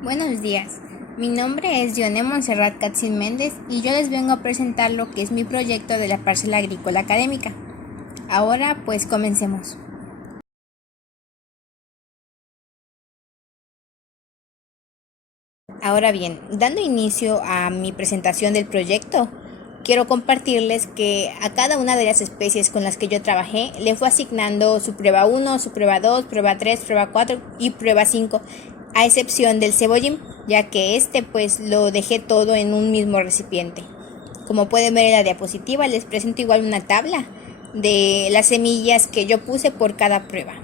Buenos días, mi nombre es Dionne Montserrat Katzin Méndez y yo les vengo a presentar lo que es mi proyecto de la parcela agrícola académica. Ahora pues comencemos. Ahora bien, dando inicio a mi presentación del proyecto, quiero compartirles que a cada una de las especies con las que yo trabajé le fue asignando su prueba 1, su prueba 2, prueba 3, prueba 4 y prueba 5, a excepción del cebollín, ya que pues lo dejé todo en un mismo recipiente. Como pueden ver en la diapositiva, les presento igual una tabla de las semillas que yo puse por cada prueba,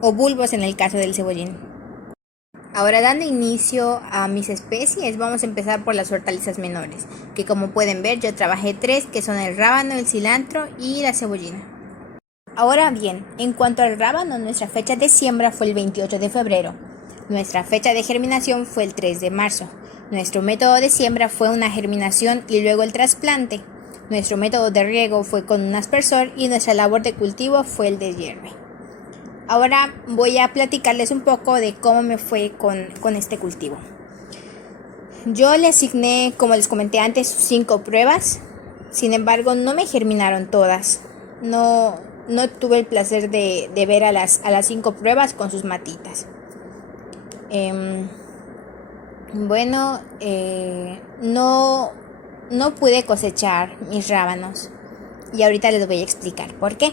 o bulbos en el caso del cebollín. Ahora, dando inicio a mis especies, vamos a empezar por las hortalizas menores, que como pueden ver yo trabajé 3, que son el rábano, el cilantro y la cebollina. Ahora bien, en cuanto al rábano, nuestra fecha de siembra fue el 28 de febrero. Nuestra fecha de germinación fue el 3 de marzo. Nuestro método de siembra fue una germinación y luego el trasplante. Nuestro método de riego fue con un aspersor y nuestra labor de cultivo fue el de hierve. Ahora voy a platicarles un poco de cómo me fue con este cultivo. Yo le asigné, como les comenté antes, 5 pruebas. Sin embargo, no me germinaron todas. No tuve el placer de ver a las 5 pruebas con sus matitas. No pude cosechar mis rábanos. Y ahorita les voy a explicar por qué.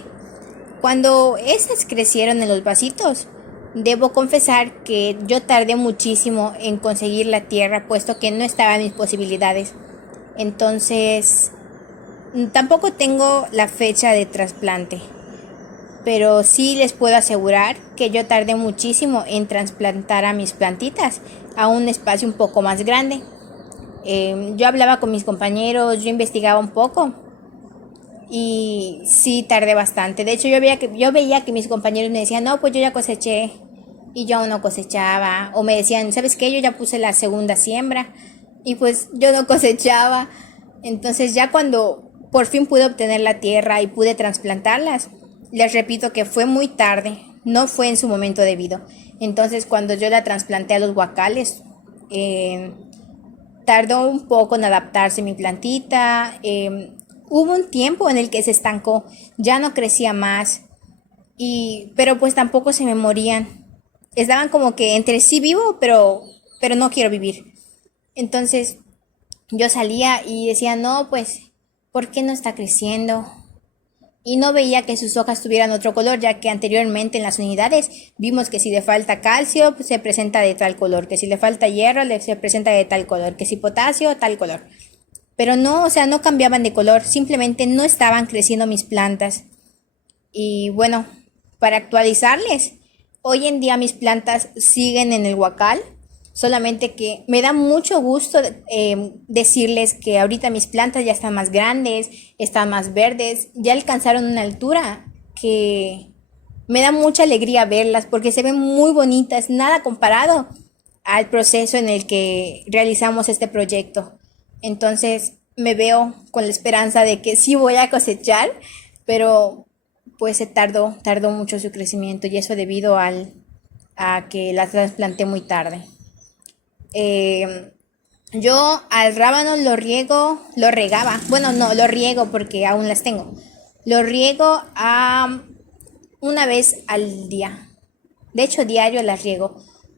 Cuando esas crecieron en los vasitos, debo confesar que yo tardé muchísimo en conseguir la tierra, puesto que no estaba en mis posibilidades. Entonces, tampoco tengo la fecha de trasplante, pero sí les puedo asegurar que yo tardé muchísimo en trasplantar a mis plantitas a un espacio un poco más grande. Yo hablaba con mis compañeros, yo investigaba un poco. Y sí, tardé bastante. De hecho, yo veía que mis compañeros me decían, no, pues yo ya coseché. Y yo aún no cosechaba. O me decían, ¿sabes qué? Yo ya puse la segunda siembra. Y pues yo no cosechaba. Entonces ya cuando por fin pude obtener la tierra y pude trasplantarlas, les repito que fue muy tarde. No fue en su momento debido. Entonces cuando yo la trasplanté a los huacales, tardó un poco en adaptarse mi plantita. Hubo un tiempo en el que se estancó, ya no crecía más, pero pues tampoco se me morían. Estaban como que entre sí vivo, pero no quiero vivir. Entonces yo salía y decía, no, pues, ¿por qué no está creciendo? Y no veía que sus hojas tuvieran otro color, ya que anteriormente en las unidades vimos que si le falta calcio, pues, se presenta de tal color, que si le falta hierro, se presenta de tal color, que si potasio, tal color. Pero no, o sea, no cambiaban de color, simplemente no estaban creciendo mis plantas. Y bueno, para actualizarles, hoy en día mis plantas siguen en el huacal, solamente que me da mucho gusto decirles que ahorita mis plantas ya están más grandes, están más verdes, ya alcanzaron una altura que me da mucha alegría verlas porque se ven muy bonitas, nada comparado al proceso en el que realizamos este proyecto. Entonces me veo con la esperanza de que sí voy a cosechar, pero pues se tardó mucho su crecimiento y eso debido a que las trasplanté muy tarde. Yo al rábano lo regaba, bueno no, lo riego porque aún las tengo. Lo riego una vez al día. De hecho, diario las riego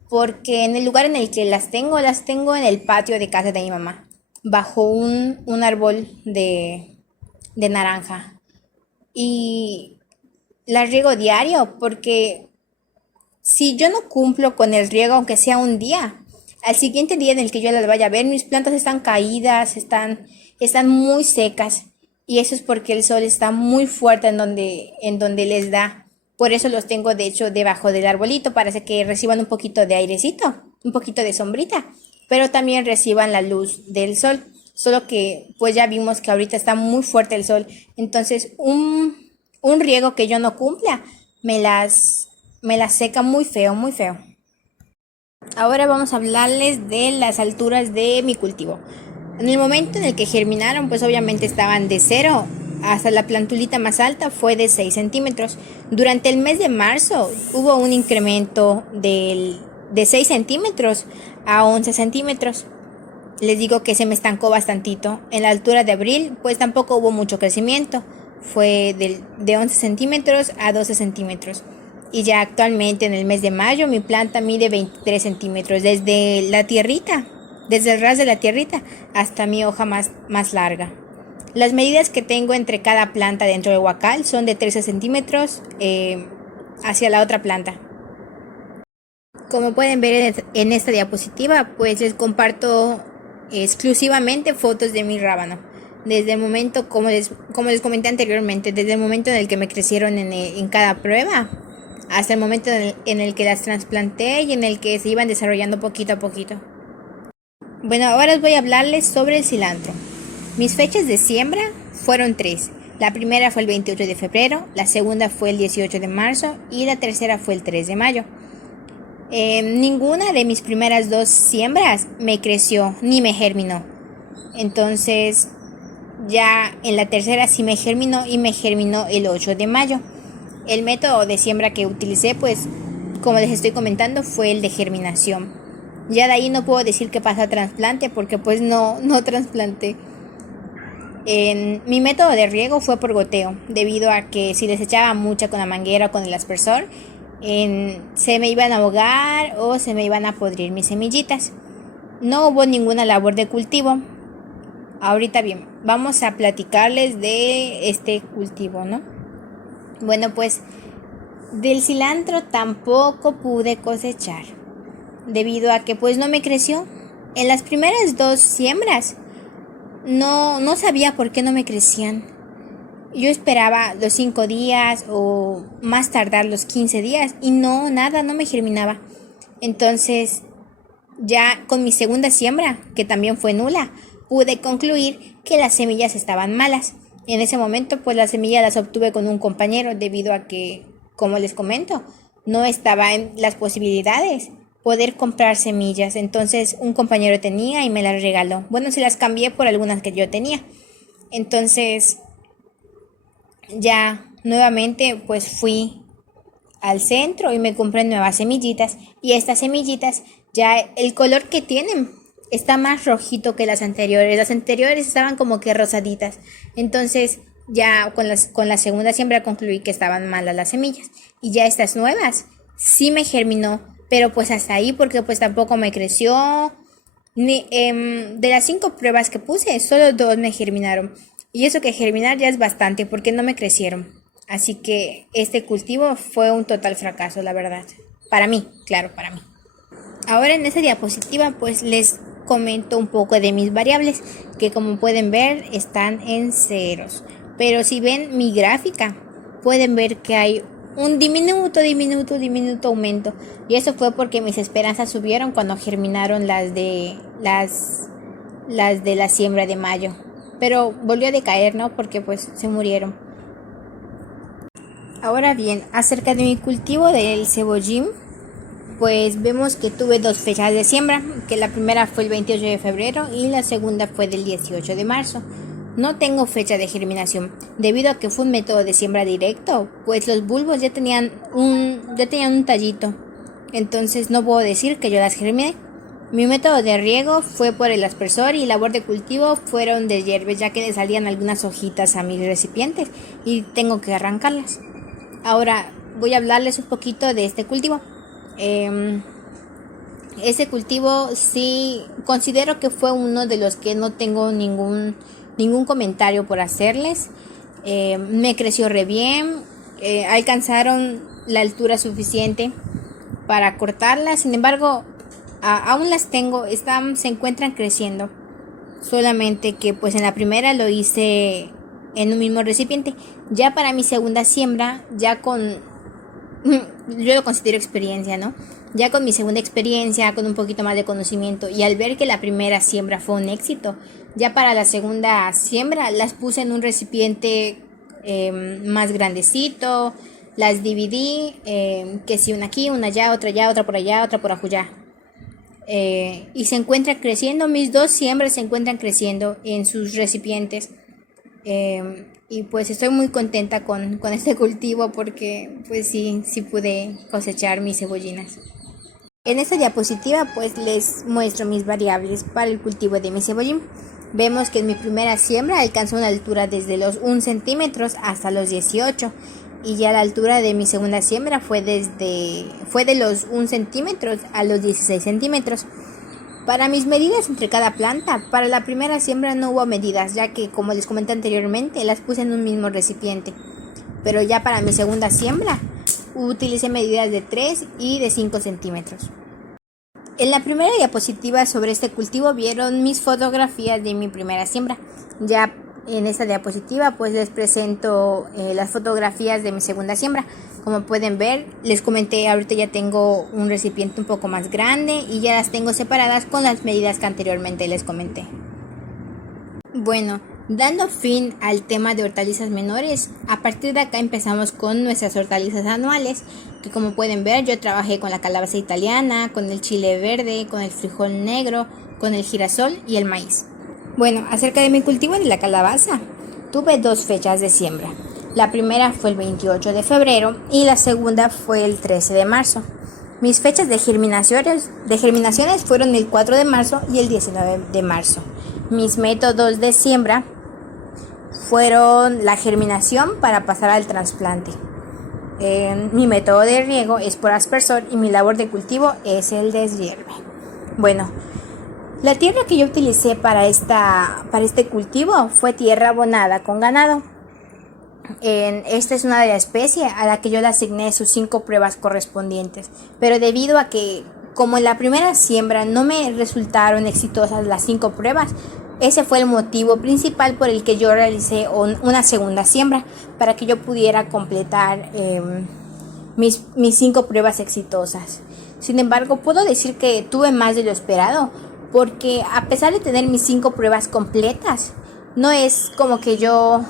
porque en el lugar en el que las tengo en el patio de casa de mi mamá, bajo un árbol de naranja. Y las riego diario porque si yo no cumplo con el riego, aunque sea un día, al siguiente día en el que yo las vaya a ver, mis plantas están caídas, están muy secas. Y eso es porque el sol está muy fuerte en donde les da. Por eso los tengo, de hecho, debajo del arbolito, para que reciban un poquito de airecito, un poquito de sombrita, pero también reciban la luz del sol. Solo que, pues ya vimos que ahorita está muy fuerte el sol. Entonces, un riego que yo no cumpla, me las seca muy feo, muy feo. Ahora vamos a hablarles de las alturas de mi cultivo. En el momento en el que germinaron, pues obviamente estaban de 0 hasta la plantulita más alta fue de 6 centímetros. Durante el mes de marzo hubo un incremento de 6 centímetros a 11 centímetros. Les digo que se me estancó bastantito. En la altura de abril, pues tampoco hubo mucho crecimiento. Fue de 11 centímetros a 12 centímetros. Y ya actualmente en el mes de mayo mi planta mide 23 centímetros. Desde la tierrita, desde el ras de la tierrita hasta mi hoja más larga. Las medidas que tengo entre cada planta dentro del huacal son de 13 centímetros hacia la otra planta. Como pueden ver en esta diapositiva, pues les comparto exclusivamente fotos de mi rábano. Desde el momento, como les comenté anteriormente, desde el momento en el que me crecieron en cada prueba, hasta el momento en el que las trasplanté y en el que se iban desarrollando poquito a poquito. Bueno, ahora os voy a hablarles sobre el cilantro. Mis fechas de siembra fueron 3. La primera fue el 28 de febrero, la segunda fue el 18 de marzo y la tercera fue el 3 de mayo. Ninguna de mis primeras 2 siembras me creció ni me germinó. Entonces ya en la tercera sí me germinó y me germinó el 8 de mayo. El método de siembra que utilicé, pues como les estoy comentando, fue el de germinación. Ya de ahí no puedo decir que pasa a trasplante porque pues no trasplanté. Mi método de riego fue por goteo, debido a que si les echaba mucha con la manguera o con el aspersor, se me iban a ahogar o se me iban a podrir mis semillitas. No hubo ninguna labor de cultivo. Ahorita bien, vamos a platicarles de este cultivo, ¿no? Bueno, pues del cilantro tampoco pude cosechar, debido a que pues no me creció. En las primeras 2 siembras no sabía por qué no me crecían. Yo esperaba los 5 días o más tardar los 15 días y no me germinaba. Entonces ya con mi segunda siembra, que también fue nula, pude concluir que las semillas estaban malas. En ese momento pues las semillas las obtuve con un compañero, debido a que, como les comento, no estaba en las posibilidades poder comprar semillas. Entonces un compañero tenía y me las regaló. Bueno, se las cambié por algunas que yo tenía. Entonces ya nuevamente pues fui al centro y me compré nuevas semillitas, y estas semillitas ya el color que tienen está más rojito que las anteriores estaban como que rosaditas. Entonces ya con la segunda siembra concluí que estaban malas las semillas, y ya estas nuevas sí me germinó, pero pues hasta ahí, porque pues tampoco me creció. De las 5 pruebas que puse, solo 2 me germinaron. Y eso que germinar ya es bastante, porque no me crecieron. Así que este cultivo fue un total fracaso, la verdad. Para mí, claro, para mí. Ahora en esta diapositiva pues les comento un poco de mis variables, que como pueden ver están en ceros. Pero si ven mi gráfica, pueden ver que hay un diminuto aumento. Y eso fue porque mis esperanzas subieron cuando germinaron las de la siembra de mayo. Pero volvió a decaer, ¿no? Porque pues se murieron. Ahora bien, acerca de mi cultivo del cebollín, pues vemos que tuve 2 fechas de siembra, que la primera fue el 28 de febrero y la segunda fue del 18 de marzo. No tengo fecha de germinación, debido a que fue un método de siembra directo, pues los bulbos ya tenían un tallito. Entonces no puedo decir que yo las germiné. Mi método de riego fue por el aspersor, y labor de cultivo fueron de hierbas, ya que le salían algunas hojitas a mis recipientes y tengo que arrancarlas. Ahora voy a hablarles un poquito de este cultivo. Ese cultivo sí considero que fue uno de los que no tengo ningún comentario por hacerles. Me creció re bien, alcanzaron la altura suficiente para cortarlas. Sin embargo, aún las tengo, se encuentran creciendo. Solamente que pues en la primera lo hice en un mismo recipiente. Ya para mi segunda siembra, yo lo considero experiencia, ¿no? Ya con mi segunda experiencia, con un poquito más de conocimiento, y al ver que la primera siembra fue un éxito, ya para la segunda siembra las puse en un recipiente más grandecito, las dividí, que si una aquí, una allá, otra por allá, otra por acullá. Y se encuentran creciendo, mis 2 siembras se encuentran creciendo en sus recipientes. Y pues estoy muy contenta con este cultivo, porque pues sí pude cosechar mis cebollinas. En esta diapositiva pues les muestro mis variables para el cultivo de mi cebollín. Vemos que en mi primera siembra alcanzó una altura desde los 1 centímetros hasta los 18 y ya la altura de mi segunda siembra fue de los 1 centímetros a los 16 centímetros. Para mis medidas entre cada planta, para la primera siembra no hubo medidas, ya que como les comenté anteriormente, las puse en un mismo recipiente. Pero ya para mi segunda siembra, utilicé medidas de 3 y de 5 centímetros. En la primera diapositiva sobre este cultivo vieron mis fotografías de mi primera siembra. Ya en esta diapositiva pues les presento las fotografías de mi segunda siembra. Como pueden ver, les comenté, ahorita ya tengo un recipiente un poco más grande y ya las tengo separadas con las medidas que anteriormente les comenté. Bueno, dando fin al tema de hortalizas menores, a partir de acá empezamos con nuestras hortalizas anuales, que como pueden ver yo trabajé con la calabaza italiana, con el chile verde, con el frijol negro, con el girasol y el maíz. Bueno, acerca de mi cultivo de la calabaza, tuve 2 fechas de siembra. La primera fue el 28 de febrero y la segunda fue el 13 de marzo. Mis fechas de germinaciones fueron el 4 de marzo y el 19 de marzo. Mis métodos de siembra fueron la germinación para pasar al trasplante. Mi método de riego es por aspersor y mi labor de cultivo es el deshierve. Bueno, la tierra que yo utilicé para este cultivo fue tierra abonada con ganado. Esta es una de las especies a la que yo le asigné sus 5 pruebas correspondientes, pero debido a que como en la primera siembra no me resultaron exitosas las 5 pruebas, ese fue el motivo principal por el que yo realicé una segunda siembra, para que yo pudiera completar mis 5 pruebas exitosas. Sin embargo, puedo decir que tuve más de lo esperado, porque a pesar de tener mis 5 pruebas completas, no es como que no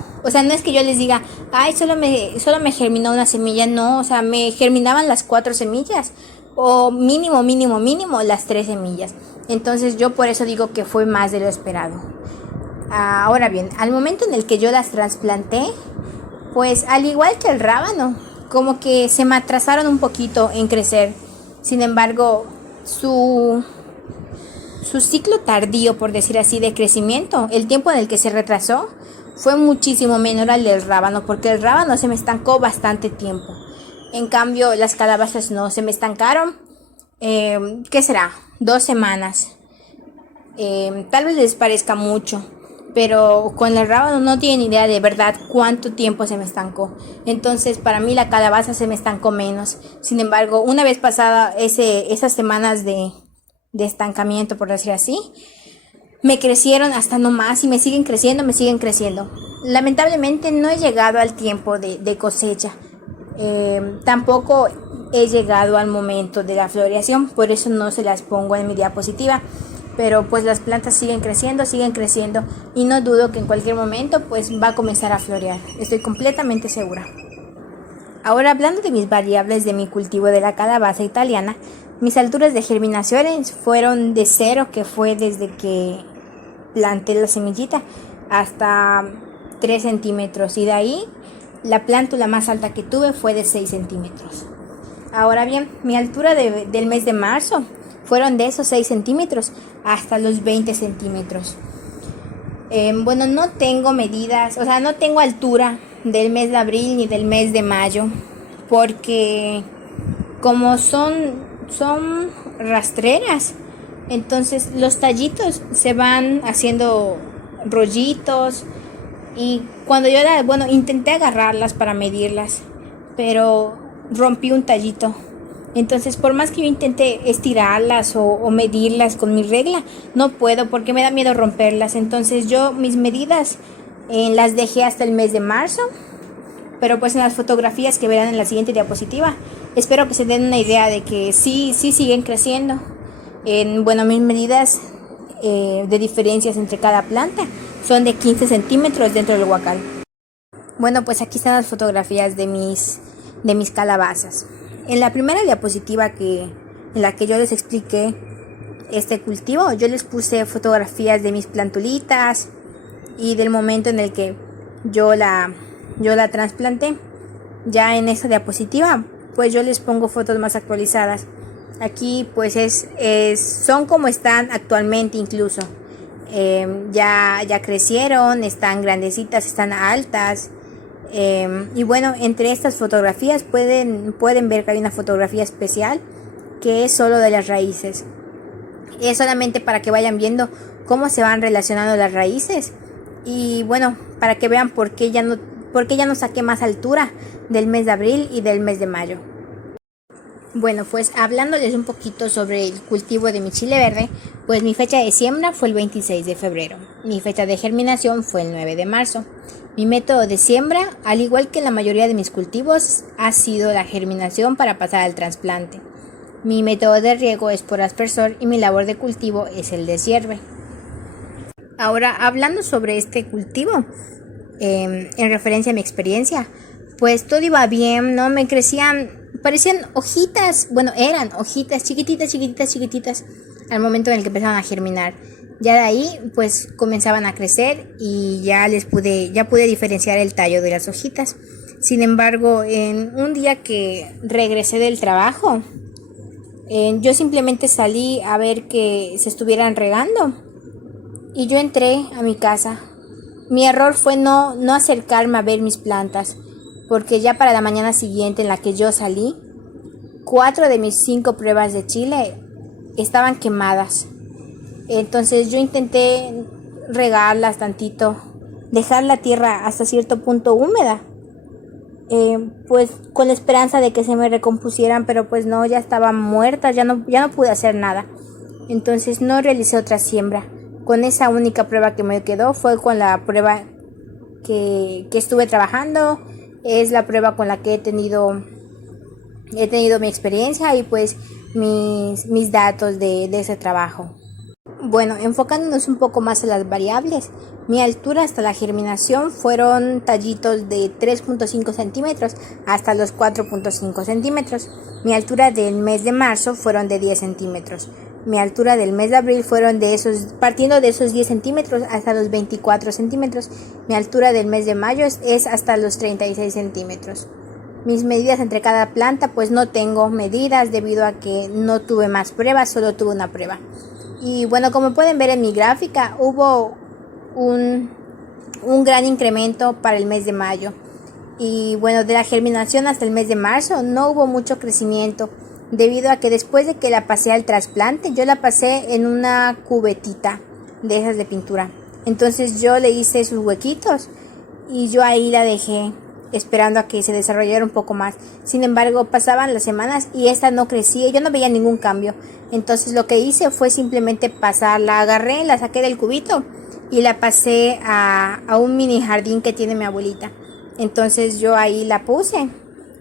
es que yo les diga, ay, solo me germinó una semilla, no, o sea, me germinaban las 4 semillas, o mínimo las 3 semillas. Entonces yo por eso digo que fue más de lo esperado. Ahora bien, al momento en el que yo las trasplanté, pues al igual que el rábano, como que se me atrasaron un poquito en crecer. Sin embargo, su ciclo tardío, por decir así, de crecimiento, el tiempo en el que se retrasó, fue muchísimo menor al del rábano, porque el rábano se me estancó bastante tiempo. En cambio, las calabazas no, se me estancaron, ¿qué será? 2 semanas. Tal vez les parezca mucho, pero con el rábano no tienen idea de verdad cuánto tiempo se me estancó. Entonces para mí la calabaza se me estancó menos. Sin embargo, una vez pasada esas semanas de estancamiento, por decir así, me crecieron hasta no más y me siguen creciendo. Lamentablemente no he llegado al tiempo de cosecha. Tampoco he llegado al momento de la floración, por eso no se las pongo en mi diapositiva. Pero pues las plantas siguen creciendo y no dudo que en cualquier momento pues va a comenzar a florear. Estoy completamente segura. Ahora, hablando de mis variables de mi cultivo de la calabaza italiana, mis alturas de germinaciones fueron de 0, que fue desde que planté la semillita, hasta 3 centímetros, y de ahí la plántula más alta que tuve fue de 6 centímetros. Ahora bien, mi altura del mes de marzo fueron de esos 6 centímetros hasta los 20 centímetros. Bueno, no tengo medidas, o sea, no tengo altura del mes de abril ni del mes de mayo, porque como son rastreras, entonces los tallitos se van haciendo rollitos, y cuando yo intenté agarrarlas para medirlas, pero rompí un tallito. Entonces, por más que yo intente estirarlas o medirlas con mi regla, no puedo, porque me da miedo romperlas. Entonces yo mis medidas las dejé hasta el mes de marzo, pero pues en las fotografías que verán en la siguiente diapositiva, espero que se den una idea de que sí siguen creciendo. Mis medidas de diferencias entre cada planta son de 15 centímetros dentro del huacal. Bueno, pues aquí están las fotografías de mis calabazas. En la primera diapositiva en la que yo les expliqué este cultivo, yo les puse fotografías de mis plantulitas y del momento en el que yo la trasplanté. Ya en esta diapositiva, pues yo les pongo fotos más actualizadas, Aquí pues son como están actualmente incluso. Ya crecieron, están grandecitas, están altas. Y bueno, entre estas fotografías pueden ver que hay una fotografía especial que es solo de las raíces. Es solamente para que vayan viendo cómo se van relacionando las raíces. Y bueno, para que vean por qué ya no saqué más altura del mes de abril y del mes de mayo. Bueno, pues hablándoles un poquito sobre el cultivo de mi chile verde, pues mi fecha de siembra fue el 26 de febrero. Mi fecha de germinación fue el 9 de marzo. Mi método de siembra, al igual que la mayoría de mis cultivos, ha sido la germinación para pasar al trasplante. Mi método de riego es por aspersor y mi labor de cultivo es el deshierde. Ahora, hablando sobre este cultivo, en referencia a mi experiencia, pues todo iba bien, ¿no? Parecían hojitas, bueno, eran hojitas chiquititas al momento en el que empezaban a germinar. Ya de ahí, pues comenzaban a crecer y ya pude diferenciar el tallo de las hojitas. Sin embargo, en un día que regresé del trabajo, yo simplemente salí a ver que se estuvieran regando y yo entré a mi casa. Mi error fue no acercarme a ver mis plantas, porque ya para la mañana siguiente en la que yo salí, 4 de mis 5 pruebas de chile estaban quemadas. Entonces yo intenté regarlas tantito, dejar la tierra hasta cierto punto húmeda, pues con la esperanza de que se me recompusieran, pero pues no, ya estaban muertas, ya no pude hacer nada. Entonces no realicé otra siembra. Con esa única prueba que me quedó fue con la prueba que estuve trabajando. Es la prueba con la que he tenido mi experiencia y pues mis datos de ese trabajo. Bueno, enfocándonos un poco más en las variables, mi altura hasta la germinación fueron tallitos de 3.5 centímetros hasta los 4.5 centímetros. Mi altura del mes de marzo fueron de 10 centímetros. Mi altura del mes de abril fueron partiendo de esos 10 centímetros hasta los 24 centímetros. Mi altura del mes de mayo es hasta los 36 centímetros. Mis medidas entre cada planta, pues no tengo medidas debido a que no tuve más pruebas, solo tuve una prueba. Y bueno, como pueden ver en mi gráfica, hubo un gran incremento para el mes de mayo. Y bueno, de la germinación hasta el mes de marzo no hubo mucho crecimiento, debido a que después de que la pasé al trasplante, yo la pasé en una cubetita de esas de pintura. Entonces yo le hice sus huequitos y yo ahí la dejé esperando a que se desarrollara un poco más. Sin embargo, pasaban las semanas y esta no crecía, yo no veía ningún cambio. Entonces lo que hice fue simplemente pasarla, agarré, la saqué del cubito y la pasé a un mini jardín que tiene mi abuelita. Entonces yo ahí la puse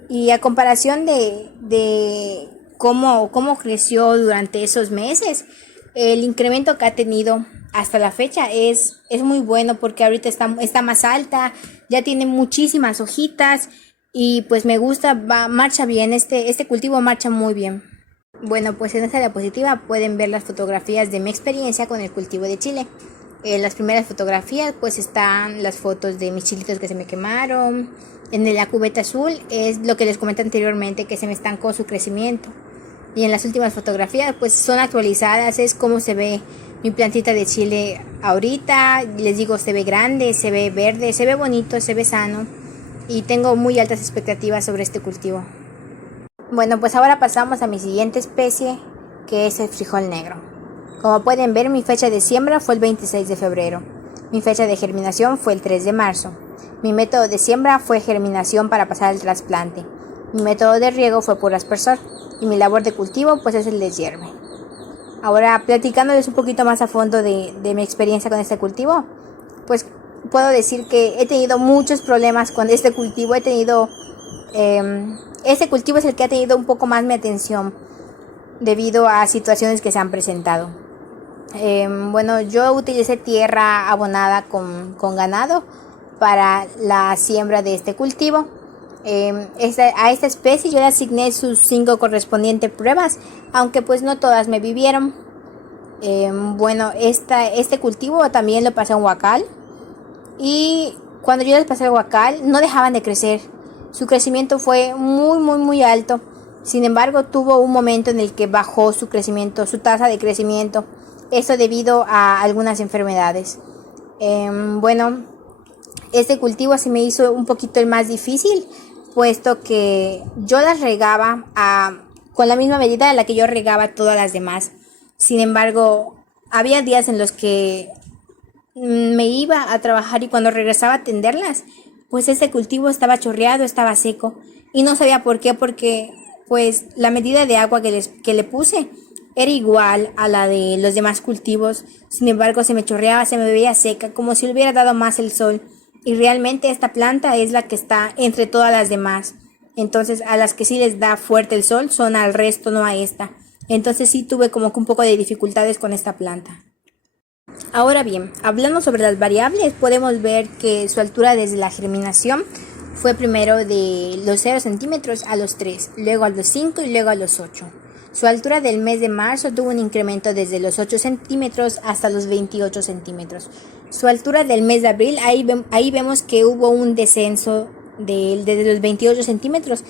y a comparación de cómo creció durante esos meses, el incremento que ha tenido hasta la fecha es muy bueno, porque ahorita está más alta, ya tiene muchísimas hojitas y pues me gusta, marcha bien, este cultivo marcha muy bien. Bueno, pues en esta diapositiva pueden ver las fotografías de mi experiencia con el cultivo de chile. En las primeras fotografías pues están las fotos de mis chilitos que se me quemaron. En la cubeta azul es lo que les comenté anteriormente, que se me estancó su crecimiento. Y en las últimas fotografías pues son actualizadas, es cómo se ve mi plantita de chile ahorita. Les digo, se ve grande, se ve verde, se ve bonito, se ve sano y tengo muy altas expectativas sobre este cultivo. Bueno, pues ahora pasamos a mi siguiente especie, que es el frijol negro. Como pueden ver, mi fecha de siembra fue el 26 de febrero. Mi fecha de germinación fue el 3 de marzo. Mi método de siembra fue germinación para pasar al trasplante. Mi método de riego fue por aspersor y mi labor de cultivo pues es el deshierve. Ahora, platicándoles un poquito más a fondo de mi experiencia con este cultivo, pues puedo decir que he tenido muchos problemas con este cultivo. Este cultivo es el que ha tenido un poco más mi atención debido a situaciones que se han presentado. Bueno, yo utilicé tierra abonada con ganado para la siembra de este cultivo. A esta especie yo le asigné sus 5 correspondientes pruebas, aunque pues no todas me vivieron. Bueno, este cultivo también lo pasé a un huacal, y cuando yo les pasé al huacal no dejaban de crecer. Su crecimiento fue muy alto Sin embargo, tuvo un momento en el que bajó su crecimiento, su tasa de crecimiento. Esto debido a algunas enfermedades. Bueno, este cultivo se me hizo un poquito el más difícil, puesto que yo las regaba con la misma medida a la que yo regaba todas las demás. Sin embargo, había días en los que me iba a trabajar y cuando regresaba a atenderlas, pues este cultivo estaba chorreado, estaba seco y no sabía por qué, porque pues la medida de agua que le puse era igual a la de los demás cultivos. Sin embargo, se me chorreaba, se me veía seca, como si le hubiera dado más el sol. Y realmente esta planta es la que está entre todas las demás. Entonces, a las que sí les da fuerte el sol son al resto, no a esta. Entonces sí tuve como que un poco de dificultades con esta planta. Ahora bien, hablando sobre las variables, podemos ver que su altura desde la germinación fue primero de los 0 centímetros a los 3, luego a los 5 y luego a los 8. Su altura del mes de marzo tuvo un incremento desde los 8 centímetros hasta los 28 centímetros. Su altura del mes de abril, ahí vemos que hubo un descenso desde los 28 centímetros,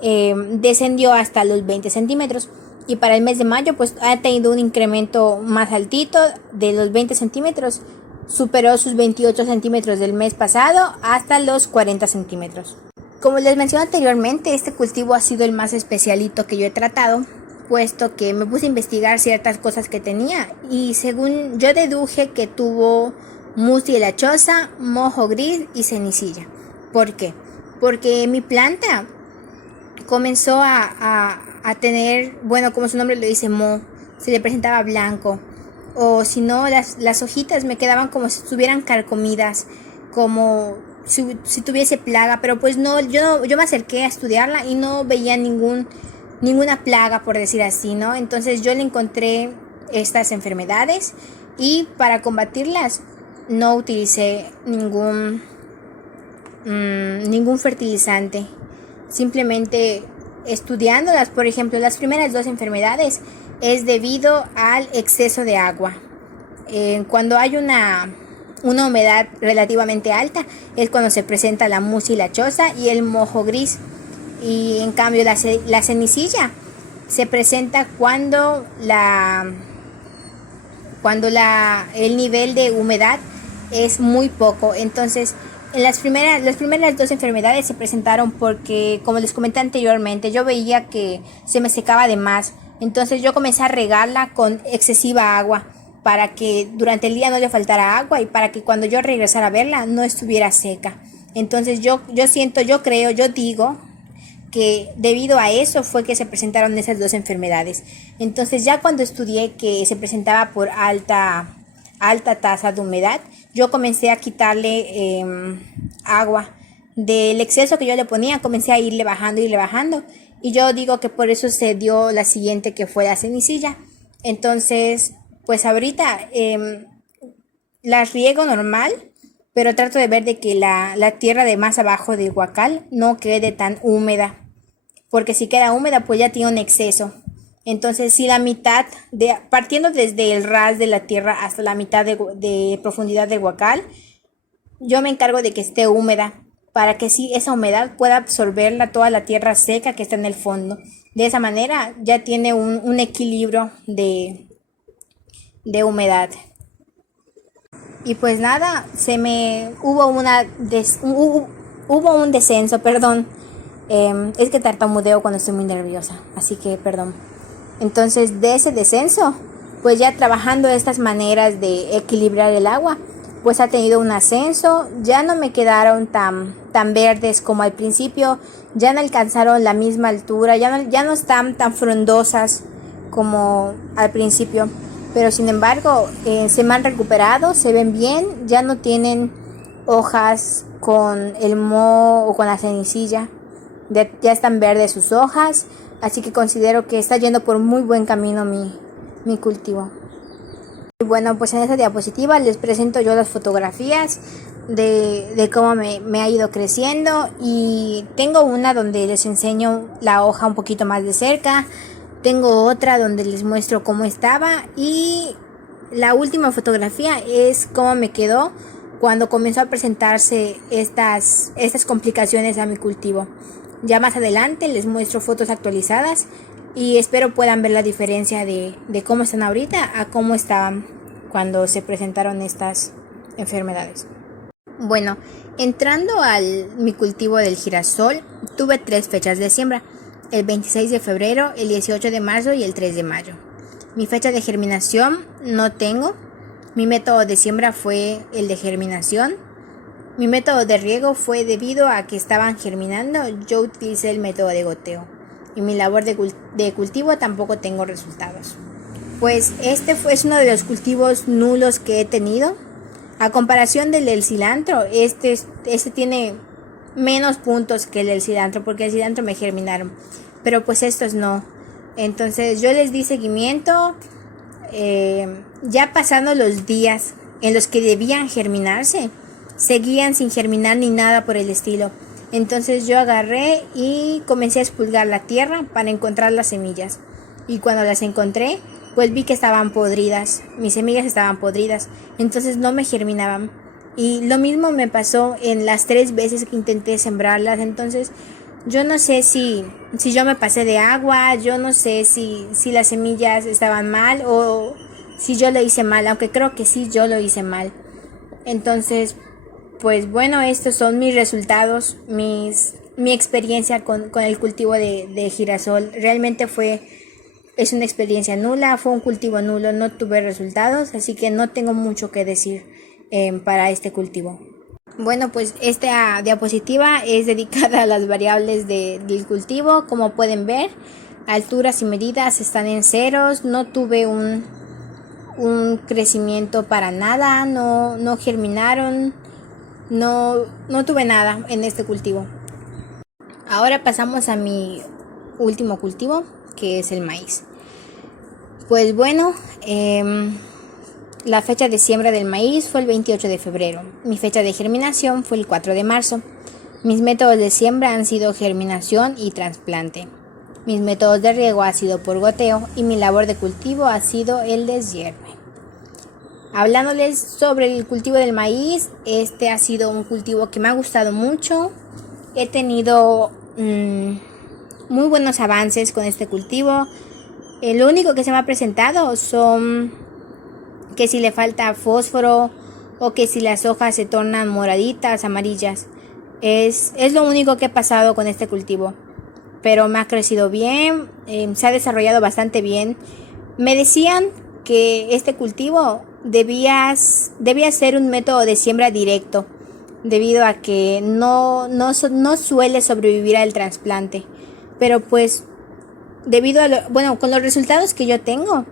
descendió hasta los 20 centímetros. Y para el mes de mayo, pues ha tenido un incremento más altito de los 20 centímetros. Superó sus 28 centímetros del mes pasado hasta los 40 centímetros. Como les mencioné anteriormente, este cultivo ha sido el más especialito que yo he tratado, puesto que me puse a investigar ciertas cosas que tenía y según yo deduje que tuvo mustia lechosa, mojo gris y cenicilla. ¿Por qué? Porque mi planta comenzó a tener, bueno, como su nombre lo dice, se le presentaba blanco, o si no, las hojitas me quedaban como si estuvieran carcomidas, como si tuviese plaga, pero pues no, yo me acerqué a estudiarla y no veía ninguna plaga, por decir así, ¿no? Entonces yo le encontré estas enfermedades y para combatirlas no utilicé ningún fertilizante, simplemente estudiándolas. Por ejemplo, las primeras 2 enfermedades es debido al exceso de agua. Cuando hay una humedad relativamente alta es cuando se presenta la musilachosa y el mojo gris. Y en cambio la cenicilla se presenta cuando el nivel de humedad es muy poco. Entonces, las primeras 2 enfermedades se presentaron porque, como les comenté anteriormente, yo veía que se me secaba de más. Entonces yo comencé a regarla con excesiva agua para que durante el día no le faltara agua y para que cuando yo regresara a verla no estuviera seca. Entonces yo digo que debido a eso fue que se presentaron esas 2 enfermedades. Entonces ya cuando estudié que se presentaba por alta tasa de humedad, yo comencé a quitarle agua. Del exceso que yo le ponía, comencé a irle bajando. Y yo digo que por eso se dio la siguiente, que fue la cenicilla. Entonces, pues ahorita las riego normal, pero trato de ver de que la tierra de más abajo del huacal no quede tan húmeda. Porque si queda húmeda, pues ya tiene un exceso. Entonces, si la mitad, partiendo desde el ras de la tierra hasta la mitad de profundidad del huacal, yo me encargo de que esté húmeda, para que sí esa humedad pueda absorberla toda la tierra seca que está en el fondo. De esa manera ya tiene un equilibrio de humedad. Y pues nada, hubo un descenso, perdón. Es que tartamudeo cuando estoy muy nerviosa, así que perdón. Entonces, de ese descenso, pues ya trabajando estas maneras de equilibrar el agua, pues ha tenido un ascenso. Ya no me quedaron tan verdes como al principio, ya no alcanzaron la misma altura, ya no están tan frondosas como al principio, pero sin embargo se me han recuperado, se ven bien, ya no tienen hojas con el moho o con la cenicilla, ya están verdes sus hojas, así que considero que está yendo por muy buen camino mi cultivo. Y bueno, pues en esta diapositiva les presento yo las fotografías de cómo me ha ido creciendo, y tengo una donde les enseño la hoja un poquito más de cerca, tengo otra donde les muestro cómo estaba, y la última fotografía es cómo me quedó cuando comenzó a presentarse estas complicaciones a mi cultivo. Ya más adelante les muestro fotos actualizadas y espero puedan ver la diferencia de cómo están ahorita a cómo estaban cuando se presentaron estas enfermedades. Bueno, entrando al mi cultivo del girasol, tuve 3 fechas de siembra: el 26 de febrero, el 18 de marzo y el 3 de mayo. Mi fecha de germinación no tengo. Mi método de siembra fue el de germinación. Mi método de riego fue debido a que estaban germinando, yo utilicé el método de goteo. Y mi labor de cultivo tampoco tengo resultados. Pues este es uno de los cultivos nulos que he tenido. A comparación del cilantro, este tiene menos puntos que el del cilantro, porque el cilantro me germinaron, pero pues estos no. Entonces yo les di seguimiento, ya pasando los días en los que debían germinarse, seguían sin germinar ni nada por el estilo. Entonces yo agarré y comencé a expurgar la tierra para encontrar las semillas. Y cuando las encontré, pues vi que estaban podridas, mis semillas estaban podridas, entonces no me germinaban. Y lo mismo me pasó en las 3 veces que intenté sembrarlas. Entonces yo no sé si yo me pasé de agua, yo no sé si las semillas estaban mal o si yo lo hice mal, aunque creo que sí yo lo hice mal. Entonces, pues bueno, estos son mis resultados, mi experiencia con el cultivo de girasol. Realmente es una experiencia nula, fue un cultivo nulo, no tuve resultados, así que no tengo mucho que decir para este cultivo. Bueno, pues esta diapositiva es dedicada a las variables del cultivo. Como pueden ver, alturas y medidas están en ceros, no tuve un crecimiento para nada, no germinaron, no tuve nada en este cultivo. Ahora pasamos a mi último cultivo, que es el maíz. Pues bueno, la fecha de siembra del maíz fue el 28 de febrero. Mi fecha de germinación fue el 4 de marzo. Mis métodos de siembra han sido germinación y trasplante. Mis métodos de riego ha sido por goteo y mi labor de cultivo ha sido el deshierve. Hablándoles sobre el cultivo del maíz, este ha sido un cultivo que me ha gustado mucho. He tenido muy buenos avances con este cultivo. Lo único que se me ha presentado son que si le falta fósforo o que si las hojas se tornan moraditas, amarillas. Es lo único que he pasado con este cultivo. Pero me ha crecido bien, se ha desarrollado bastante bien. Me decían que este cultivo debía ser un método de siembra directo, debido a que no suele sobrevivir al trasplante. Pero pues debido a con los resultados que yo tengo,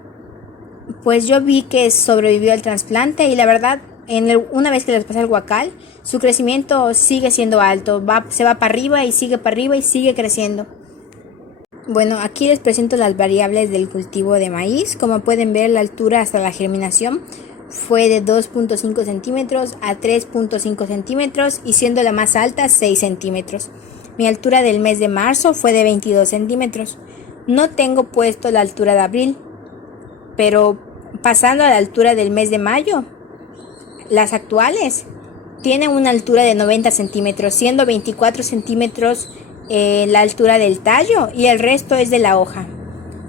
pues yo vi que sobrevivió al trasplante y la verdad, una vez que les pasé el guacal, su crecimiento sigue siendo alto, se va para arriba y sigue para arriba y sigue creciendo. Bueno, aquí les presento las variables del cultivo de maíz. Como pueden ver, la altura hasta la germinación fue de 2.5 centímetros a 3.5 centímetros y siendo la más alta 6 centímetros. Mi altura del mes de marzo fue de 22 centímetros. No tengo puesto la altura de abril, pero pasando a la altura del mes de mayo, las actuales tienen una altura de 90 centímetros, siendo 24 centímetros la altura del tallo y el resto es de la hoja.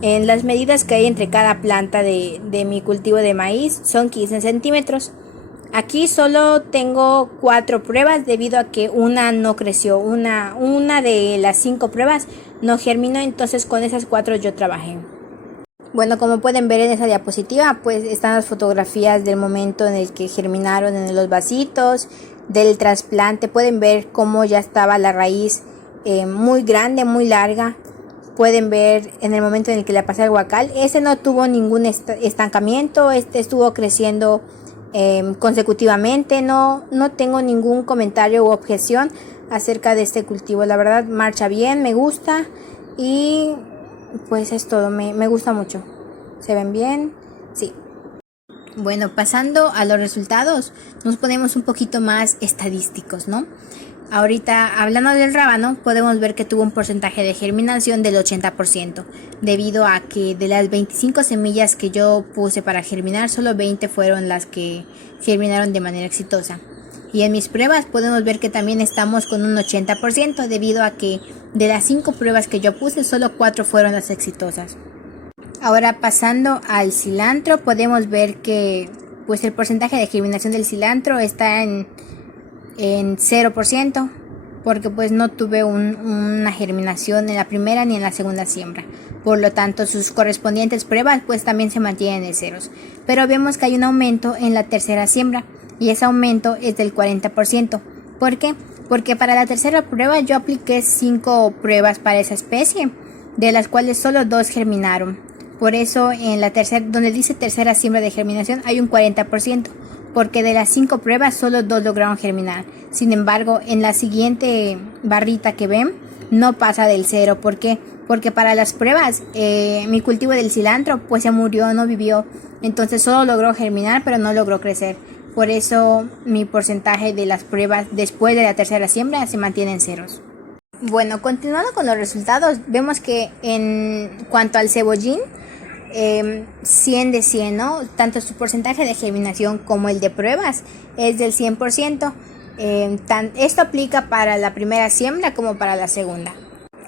En las medidas que hay entre cada planta de mi cultivo de maíz son 15 centímetros. Aquí solo tengo 4 pruebas debido a que una no creció, una de las 5 pruebas no germinó, entonces con esas 4 yo trabajé. Bueno, como pueden ver en esa diapositiva, pues están las fotografías del momento en el que germinaron en los vasitos, del trasplante. Pueden ver cómo ya estaba la raíz muy grande, muy larga. Pueden ver en el momento en el que le pasé el guacal, ese no tuvo ningún estancamiento, este estuvo creciendo consecutivamente. No tengo ningún comentario u objeción acerca de este cultivo. La verdad marcha bien, me gusta y pues es todo, me gusta mucho. ¿Se ven bien? Sí. Bueno, pasando a los resultados, nos ponemos un poquito más estadísticos, ¿no? Ahorita, hablando del rábano, podemos ver que tuvo un porcentaje de germinación del 80%, debido a que de las 25 semillas que yo puse para germinar, solo 20 fueron las que germinaron de manera exitosa. Y en mis pruebas podemos ver que también estamos con un 80%, debido a que De las 5 pruebas que yo puse, solo 4 fueron las exitosas. Ahora pasando al cilantro, podemos ver que pues el porcentaje de germinación del cilantro está en 0%, porque pues no tuve una germinación en la primera ni en la segunda siembra. Por lo tanto, sus correspondientes pruebas pues también se mantienen en ceros. Pero vemos que hay un aumento en la tercera siembra, y ese aumento es del 40%. ¿Por qué? Porque para la tercera prueba yo apliqué 5 pruebas para esa especie, de las cuales solo 2 germinaron. Por eso en la tercera, donde dice tercera siembra de germinación, hay un 40%, porque de las 5 pruebas solo 2 lograron germinar. Sin embargo, en la siguiente barrita que ven, no pasa del 0. ¿Por qué? Porque para las pruebas, mi cultivo del cilantro pues se murió, no vivió. Entonces solo logró germinar, pero no logró crecer. Por eso mi porcentaje de las pruebas después de la tercera siembra se mantiene en ceros. Bueno, continuando con los resultados, vemos que en cuanto al cebollín, 100 de 100, ¿no? Tanto su porcentaje de germinación como el de pruebas es del 100%. Esto aplica para la primera siembra como para la segunda.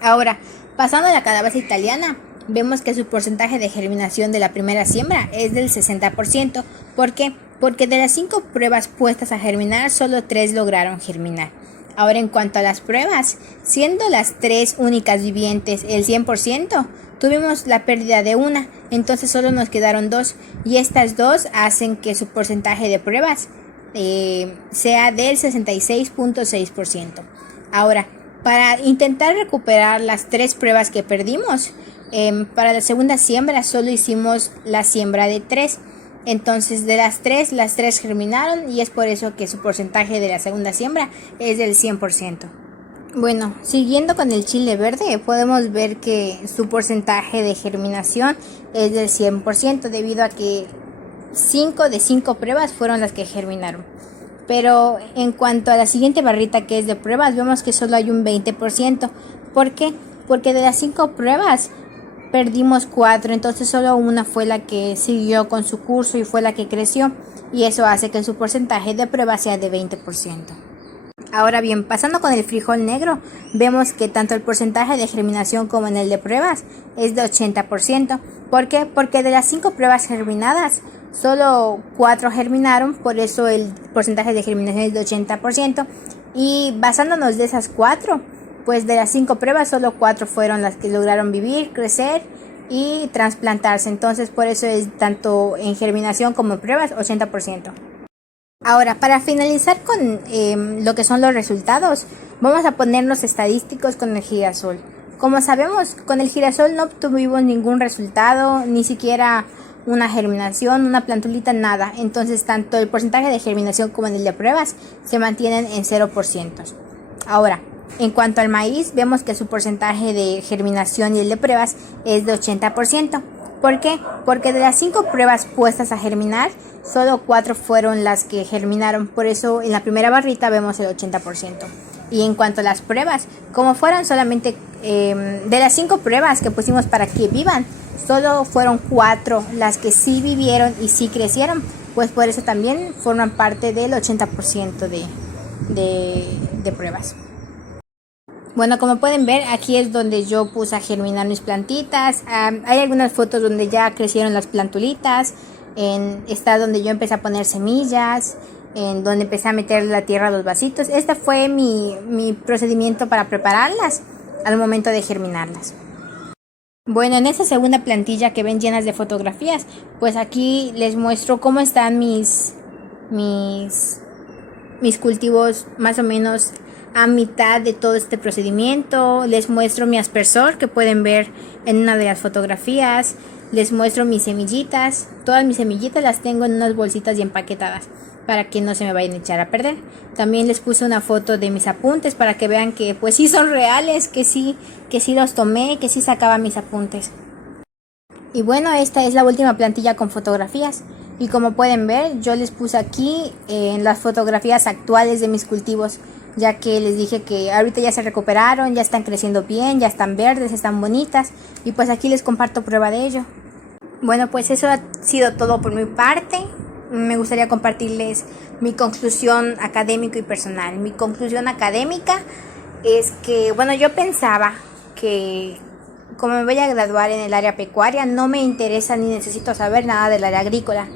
Ahora, pasando a la calabaza italiana, vemos que su porcentaje de germinación de la primera siembra es del 60%. ¿Por qué? Porque de las 5 pruebas puestas a germinar, solo 3 lograron germinar. Ahora, en cuanto a las pruebas, siendo las 3 únicas vivientes el 100%, tuvimos la pérdida de una, entonces solo nos quedaron 2, y estas 2 hacen que su porcentaje de pruebas sea del 66.6%. Ahora, para intentar recuperar las 3 pruebas que perdimos, para la segunda siembra solo hicimos la siembra de 3. Entonces de las 3 germinaron, y es por eso que su porcentaje de la segunda siembra es del 100%. Bueno, siguiendo con el chile verde, podemos ver que su porcentaje de germinación es del 100%, debido a que 5 de 5 pruebas fueron las que germinaron. Pero en cuanto a la siguiente barrita, que es de pruebas, vemos que solo hay un 20%. ¿Por qué? Porque de las 5 pruebas perdimos 4, entonces solo una fue la que siguió con su curso y fue la que creció, y eso hace que su porcentaje de prueba sea de 20%. Ahora bien, pasando con el frijol negro, vemos que tanto el porcentaje de germinación como en el de pruebas es de 80%. ¿Por qué? Porque de las 5 pruebas germinadas, solo 4 germinaron, por eso el porcentaje de germinación es de 80%, y basándonos de esas 4, pues de las 5 pruebas solo 4 fueron las que lograron vivir, crecer y trasplantarse. Entonces por eso es tanto en germinación como en pruebas 80%. Ahora, para finalizar con lo que son los resultados, vamos a ponernos estadísticos con el girasol. Como sabemos, con el girasol no obtuvimos ningún resultado, ni siquiera una germinación, una plantulita, nada. Entonces tanto el porcentaje de germinación como en el de pruebas se mantienen en 0%. Ahora, en cuanto al maíz, vemos que su porcentaje de germinación y el de pruebas es de 80%. ¿Por qué? Porque de las 5 pruebas puestas a germinar, solo 4 fueron las que germinaron. Por eso en la primera barrita vemos el 80%. Y en cuanto a las pruebas, como fueron solamente de las 5 pruebas que pusimos para que vivan, solo fueron 4 las que sí vivieron y sí crecieron. Pues por eso también forman parte del 80% de pruebas. Bueno, como pueden ver, aquí es donde yo puse a germinar mis plantitas. Hay algunas fotos donde ya crecieron las plantulitas. Está donde yo empecé a poner semillas, en donde empecé a meter la tierra a los vasitos. Este fue mi procedimiento para prepararlas al momento de germinarlas. Bueno, en esta segunda plantilla que ven llenas de fotografías, pues aquí les muestro cómo están mis cultivos más o menos a mitad de todo este procedimiento. Les muestro mi aspersor, que pueden ver en una de las fotografías. Les muestro mis semillitas. Todas mis semillitas las tengo en unas bolsitas y empaquetadas para que no se me vayan a echar a perder. También les puse una foto de mis apuntes para que vean que pues sí son reales, que sí los tomé, que sí sacaba mis apuntes. Y bueno, esta es la última plantilla con fotografías. Y como pueden ver, yo les puse aquí las fotografías actuales de mis cultivos, ya que les dije que ahorita ya se recuperaron, ya están creciendo bien, ya están verdes, están bonitas, y pues aquí les comparto prueba de ello. Bueno, pues eso ha sido todo por mi parte. Me gustaría compartirles mi conclusión académica y personal. Mi conclusión académica es que, bueno, yo pensaba que como me voy a graduar en el área pecuaria, no me interesa ni necesito saber nada del área agrícola.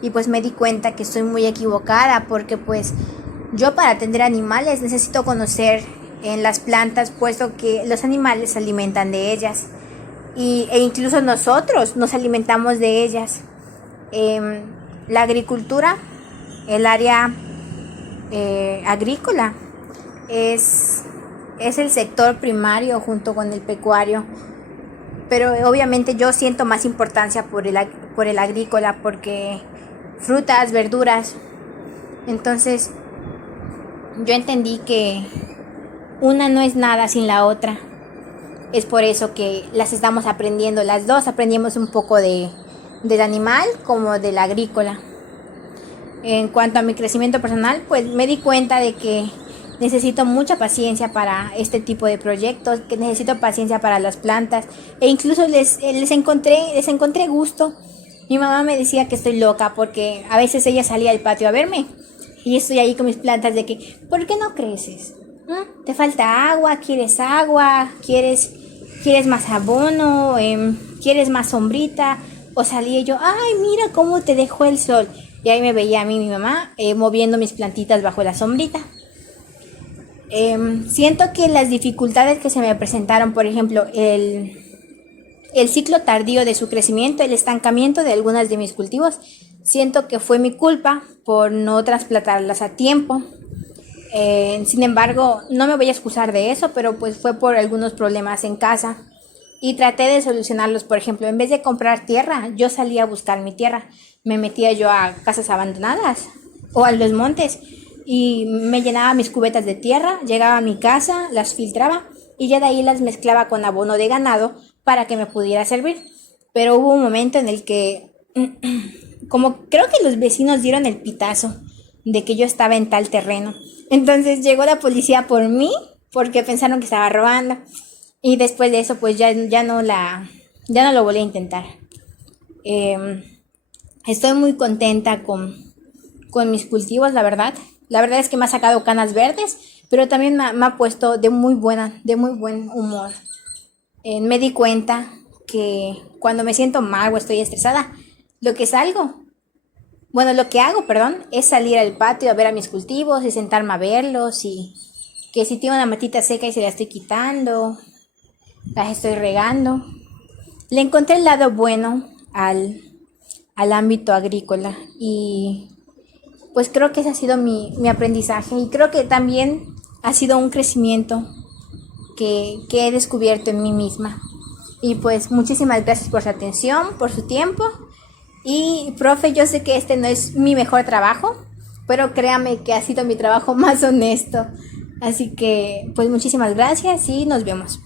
Y pues me di cuenta que estoy muy equivocada porque pues yo para atender animales necesito conocer en las plantas, puesto que los animales se alimentan de ellas e incluso nosotros nos alimentamos de ellas. Em, la agricultura, el área agrícola, es, es el sector primario junto con el pecuario, pero obviamente yo siento más importancia por el agrícola porque frutas, verduras, entonces yo entendí que una no es nada sin la otra. Es por eso que las estamos aprendiendo, las dos aprendimos un poco del animal como del agrícola. En cuanto a mi crecimiento personal, pues me di cuenta de que necesito mucha paciencia para este tipo de proyectos, que necesito paciencia para las plantas e incluso les encontré gusto. Mi mamá me decía que estoy loca porque a veces ella salía al patio a verme y estoy ahí con mis plantas de que, ¿por qué no creces? ¿Ah? ¿Te falta agua? ¿Quieres agua? ¿Quieres más abono? ¿Quieres más sombrita? O salía yo, ay, mira cómo te dejó el sol. Y ahí me veía a mí mi mamá moviendo mis plantitas bajo la sombrita. Siento que las dificultades que se me presentaron, por ejemplo, el ciclo tardío de su crecimiento, el estancamiento de algunas de mis cultivos, siento que fue mi culpa por no trasplantarlas a tiempo. Sin embargo, no me voy a excusar de eso, pero pues fue por algunos problemas en casa y traté de solucionarlos. Por ejemplo, en vez de comprar tierra, yo salía a buscar mi tierra. Me metía yo a casas abandonadas o a los montes y me llenaba mis cubetas de tierra, llegaba a mi casa, las filtraba y ya de ahí las mezclaba con abono de ganado para que me pudiera servir. Pero hubo un momento en el que, como creo que los vecinos dieron el pitazo de que yo estaba en tal terreno. Entonces llegó la policía por mí porque pensaron que estaba robando. Y después de eso pues ya no lo volví a intentar. Estoy muy contenta con mis cultivos, la verdad. La verdad es que me ha sacado canas verdes, pero también me ha puesto de muy buen humor. Me di cuenta que cuando me siento mal o estoy estresada, lo que hago, perdón, es salir al patio a ver a mis cultivos y sentarme a verlos y que si tiene una matita seca y se la estoy quitando, las estoy regando. Le encontré el lado bueno al ámbito agrícola y pues creo que ese ha sido mi aprendizaje y creo que también ha sido un crecimiento que he descubierto en mí misma. Y pues muchísimas gracias por su atención, por su tiempo. Y profe, yo sé que este no es mi mejor trabajo, pero créame que ha sido mi trabajo más honesto. Así que pues muchísimas gracias y nos vemos.